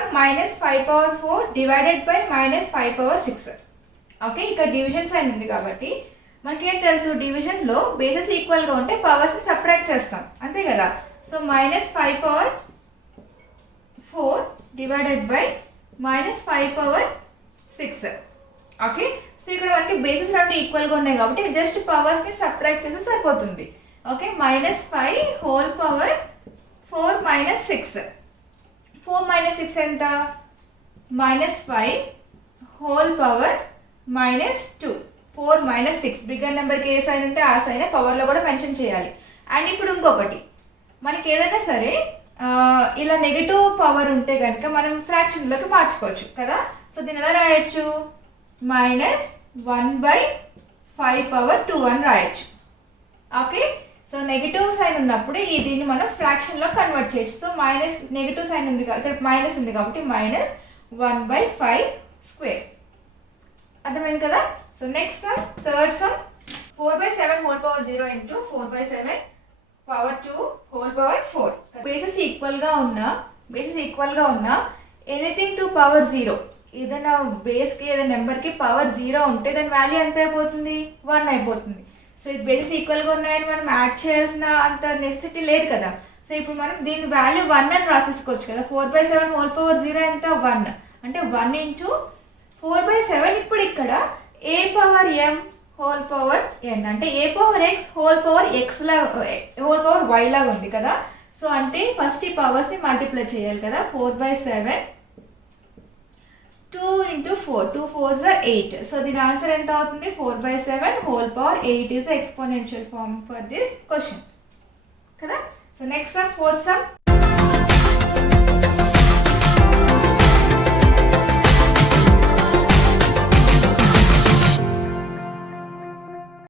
Some -5/4 divided by -5/6. Okay, ఇక్కడ division sign ఉంది కాబట్టి మనకి ఏం తెలుసు, డివిజన్లో బేసెస్ ఈక్వల్గా ఉంటే పవర్స్ని సబ్ట్రాక్ట్ చేస్తాం, అంతే కదా. So -5/4 divided by -5/6. Okay, so ఇక్కడ మనకి బేసెస్ రెండు ఈక్వల్గా ఉన్నాయి కాబట్టి జస్ట్ పవర్స్ని సబ్ట్రాక్ట్ చేస్తే సరిపోతుంది. Okay, -5 whole power 4 - 6. 4 - 6 ఎంత? -5 హోల్ పవర్ -2. 4 - 6 బిగ్గర్ నెంబర్కి ఏ సైన్ ఉంటే ఆ సైన్ పవర్లో కూడా మెన్షన్ చేయాలి. అండ్ ఇప్పుడు ఇంకొకటి, మనకి ఏదైనా సరే ఇలా నెగిటివ్ పవర్ ఉంటే కనుక మనం ఫ్రాక్షన్లోకి మార్చుకోవచ్చు కదా. సో దీన్ని ఎలా రాయొచ్చు? -1/5/2 అని రాయొచ్చు. ఓకే, సో నెగిటివ్ సైన్ ఉన్నప్పుడు దీన్ని మనం ఫ్రాక్షన్లో కన్వర్ట్ చేయొచ్చు. సో నెగిటివ్ సైన్ ఉంది, ఇక్కడ మైనస్ ఉంది కాబట్టి -1/5². అర్థమైంది కదా. So next some, third sum, 4/7 whole power 0 into 4/7 power 2 whole power 4. Bases ఈక్వల్గా ఉన్న ఎనీథింగ్ టు పవర్ 0, ఏదైనా బేస్కి ఏదైనా నెంబర్కి పవర్ 0 ఉంటే దాని వాల్యూ ఎంత అయిపోతుంది? 1 అయిపోతుంది. సో ఇది బేసెస్ ఈక్వల్గా ఉన్నాయని మనం యాడ్ చేయాల్సిన అంత నెసెసిటీ లేదు కదా. సో ఇప్పుడు మనం దీని వాల్యూ 1 అని రాసేసుకోవచ్చు కదా. 4/7 హోల్ పవర్ 0 ఎంత? 1. అంటే 1 ఇంటూ 4/7. ఇప్పుడు ఇక్కడ a power m whole power n అంటే a power x whole power x whole power y లాగా ఉంది కదా. సో అంటే ఫస్ట్ ఈ పవర్స్ని మల్టిప్లై చేయాలి కదా. 4/7 2 into 4, 2 4s are 8. సో దీని ఆన్సర్ ఎంత అవుతుంది? 4/7 whole power 8 is the exponential form for this question కదా. So next some, fourth sum,